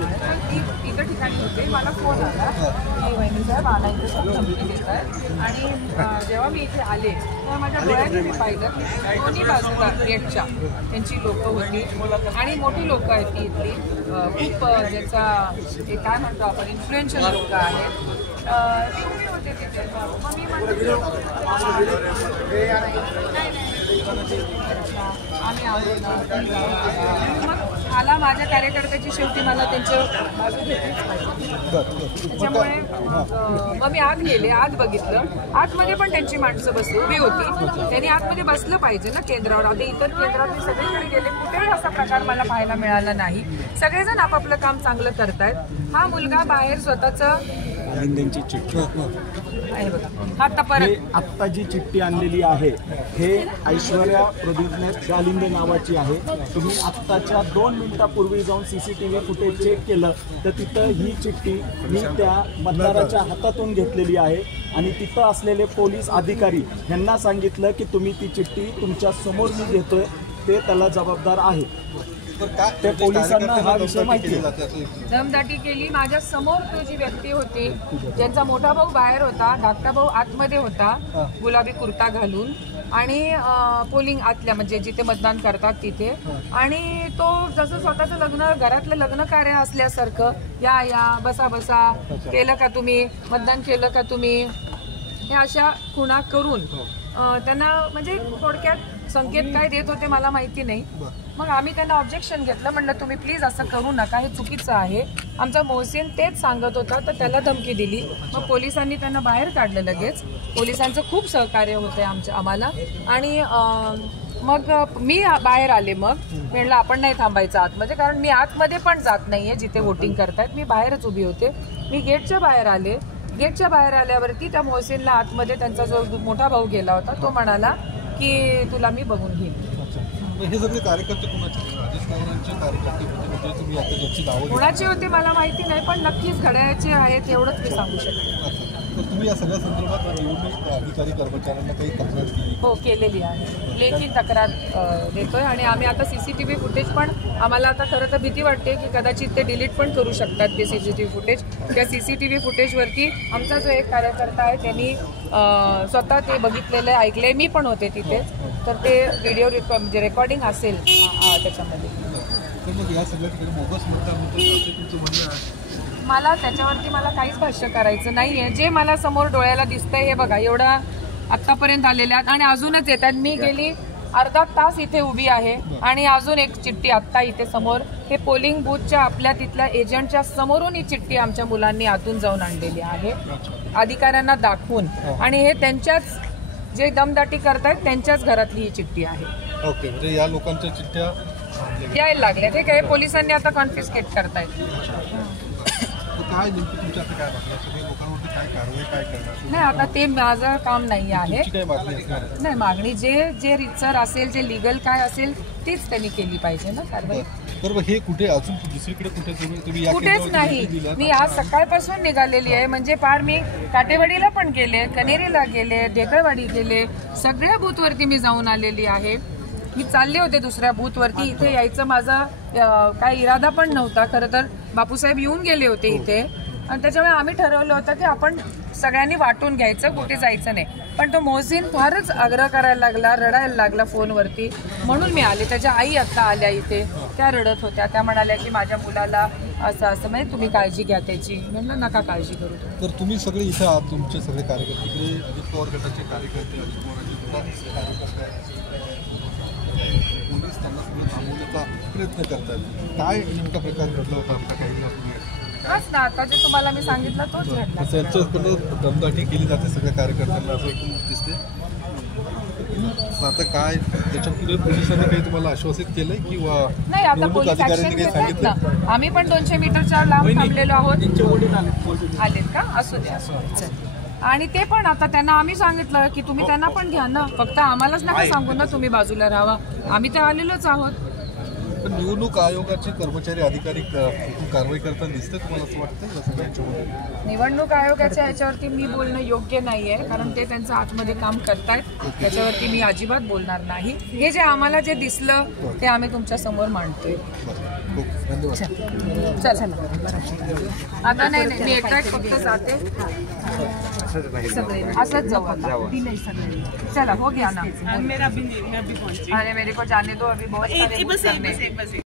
इतर ठिकाणी होते, मला फोन आला की वहिनी साहेब आला इथे धमकी देत आहे. आणि जेव्हा मी इथे आले तेव्हा माझ्या डोळ्याने मी पाहिलं की दोन्ही बाजूला गेटच्या त्यांची लोकं होती आणि मोठी लोकं आहेत ती इथली, खूप ज्याचा हे काय म्हणतो आपण इन्फ्लुएन्शियल लोकं आहेत, ते उभे होते तिथे. मग मी म्हणते आम्ही आलो ना, मग आला माझ्या कार्यकर्त्याची शेवटी मला त्यांच्या बाजू घेतलीच पाहिजे. त्याच्यामुळे मग मी आत गेले, आत बघितलं, आतमध्ये पण त्यांची माणसं बसली उभी होती. त्यांनी आतमध्ये बसलं पाहिजे ना केंद्रावर. आधी इतर केंद्रात मी सगळीकडे गेले, कुठेही असा प्रकार मला पाहायला मिळाला नाही. सगळेजण आपापलं काम चांगलं करतायत. हा मुलगा बाहेर स्वतःचं गालिंदेंची चिठ्ठी आहे बघा, आता परत आत्ता जी चिठ्ठी आणलेली आहे हे ऐश्वर्या प्रदीप गालिंदे नावाची आहे. तुम्ही आत्ताच्या 2 मिनिटापूर्वी जाऊन CCTV फुटेज चेक केलं तर तिथं ही चिठ्ठी मी त्या मतदाराच्या हातातून घेतलेली आहे आणि तिथं असलेले पोलीस अधिकारी यांना सांगितलं की तुम्ही ती चिठ्ठी तुमच्या समोर मी घेतोय, ते त्याला जबाबदार आहे. त्या पोलिसांना हा विषय माहिती आहे. दमदाटी केली माझ्या समोर. तो जी व्यक्ती होती ज्यांचा मोठा भाऊ बाहेर होता, धाकटा भाऊ आतमध्ये होता गुलाबी कुर्ता घालून आणि पोलिंग आतल्या म्हणजे जिथे मतदान करतात तिथे. आणि तो जसं स्वतःचं लग्न घरातलं लग्न कार्य असल्यासारखं या या बसा बसा केलं का तुम्ही, मतदान केलं का तुम्ही, हे अशा खुणा करून त्यांना म्हणजे थोडक्यात संकेत काय देत होते मला माहिती नाही. मग आम्ही त्यांना ऑब्जेक्शन घेतलं, म्हणलं तुम्ही प्लीज असं करू नका, हे चुकीचं आहे. आमचा मोहसिन तेच सांगत होता तर त्याला धमकी दिली. मग पोलिसांनी त्यांना बाहेर काढलं लगेच. पोलिसांचं खूप सहकार्य होतं आम्हाला. आणि मग मी बाहेर आले. मग म्हणलं आपण नाही थांबायचं आतमध्ये, कारण मी आतमध्ये पण जात नाहीये जिथे वोटिंग करतायत, मी बाहेरच उभी होते. मी गेटच्या बाहेर आले. गेटच्या बाहेर आल्यावरती त्या मोहसिनला आतमध्ये त्यांचा जो मोठा भाऊ गेला होता तो म्हणाला की तुला मी बघून घेईन. हे सगळे कार्यकर्ते राजेश पवारांचे कार्यकर्ते होते, तुम्ही आता ज्याची नावं कोणाचे होते मला माहिती नाही, पण नक्कीच घड्याळाचे आहेत एवढंच मी सांगू शकते. तर तुम्ही या सगळ्या संदर्भात निवडणूक अधिकारी कर्मचाऱ्यांना काही तक्रार केली? हो, केलेली आहे. लेखी तक्रार देतोय. आणि आम्ही आता CCTV फुटेज पण आम्हाला आता खरं तर भीती वाटते की कदाचित ते डिलीट पण करू शकतात ते CCTV फुटेज. त्या CCTV फुटेजवरती आमचा जो एक कार्यकर्ता आहे त्यांनी स्वतः ते बघितलेलं ऐकले, मी पण होते तिथे, तर ते व्हिडिओ म्हणजे रेकॉर्डिंग असेल त्याच्यामध्ये. मग या सगळ्या ठिकाणी बोगस मतदान होतं तुमचं म्हणणं आहे? मला त्याच्यावरती मला काहीच भाष्य करायचं नाहीये. जे मला समोर डोळ्याला दिसतंय हे बघा, एवढा आत्तापर्यंत आलेल्या आणि अजूनच येतात. मी गेली अर्धा तास इथे उभी आहे आणि अजून एक चिठ्ठी आत्ता इथे समोर, हे पोलिंग बूथच्या आपल्या तिथल्या एजंटच्या समोरून ही चिठ्ठी आमच्या मुलांनी आतून जाऊन आणलेली आहे अधिकाऱ्यांना दाखवून. आणि हे त्यांच्याच जे दमदाटी करतायत त्यांच्याच घरातली ही चिठ्ठी आहे. ओके, म्हणजे या लोकांच्या चिठ्ठ्या यायला लागल्या, ते काय पोलिसांनी आता कॉन्फिस्केट करतायत. काय नेमकी तुमच्याकडे काय मागणी आहे? लोकांवरती काय कारवाई काय करणार? नाही, आता ते माझं काम नाही आहे. काय मागणी असणार? नाही, मागणी जे रितसर असेल, जे लिगल काय असेल तीच त्यांनी केली पाहिजे ना कारवाई. बरोबर. हे कुठे अजून दुसरीकडे कुठे तुम्ही कुठेच नाही. मी आज सकाळपासून निघालेली आहे. म्हणजे पार मी काटेवाडीला पण गेले, कनेरीला गेले, ढेकळवाडी गेले, सगळ्या बूथवरती मी जाऊन आलेली आहे. मी चालले होते दुसऱ्या बूथवरती. इथे यायचं माझा काही इरादा पण नव्हता. खरं तर बापूसाहेब येऊन गेले होते इथे आणि त्याच्यामुळे आम्ही ठरवलं होतं की आपण सगळ्यांनी वाटून घ्यायचं, कुठे जायचं नाही. पण तो मोहसिन फारच आग्रह करायला लागला, रडायला लागला फोनवरती, म्हणून मी आले. त्याच्या आई आत्ता आल्या इथे, त्या रडत होत्या. त्या म्हणाल्या की माझ्या मुलाला असं असं, म्हणजे तुम्ही काळजी घ्या त्याची. म्हणलं नका काळजी करू. तर तुम्ही सगळे इथे आहात, तुमचे सगळे कार्यकर्ते, अजित पवार गटाचे कार्यकर्ते, अजित पवारांचे कार्यकर्ते पोलीस त्यांना सगळं थांबवण्याचा प्रयत्न करतात. काय नेमका प्रकार घडला होता आमच्या काही बस ना, आता जे तुम्हाला मी सांगितलं तोच घडला. त्यांच्याकडून दमदाटी केली जाते सगळ्या कार्यकर्त्यांना असं एकूण दिसते. आता काय त्याच्या पुढे पोलिसांनी काही तुम्हाला आश्वासित केलंय किंवा नाही? आता पोलीस ऍक्शन घेतात ना. आम्ही पण 200 मीटरच्या लांब थांबलेलो आहोत. आलेत का? असू द्या, असू द्या. आणि ते पण आता त्यांना आम्ही सांगितलं की तुम्ही त्यांना पण घ्या ना, फक्त आम्हालाच नका सांगू ना तुम्ही बाजूला राहावा. आम्ही तर आलेलोच आहोत. पण निवडणूक आयोगाचे कर्मचारी अधिकारी कारवाई करताना दिसते तुम्हाला असं वाटतं? निवडणूक आयोगाच्या ह्याच्यावरती मी बोलणं योग्य नाहीये, कारण ते त्यांचं आतमध्ये काम करतायत. त्याच्यावरती मी अजिबात बोलणार नाही. हे जे आम्हाला जे दिसलं ते आम्ही तुमच्या समोर मांडतोय. ओके धन्यवाद. चला आता नाही मी एकटा फक्त जाते असंच जाऊ आता. चला हो गया ना. मेरा भी नहीं, मैं अभी पहुंची. अरे मेरे को जाने दो, अभी बहुत सारे बुक करने हैं.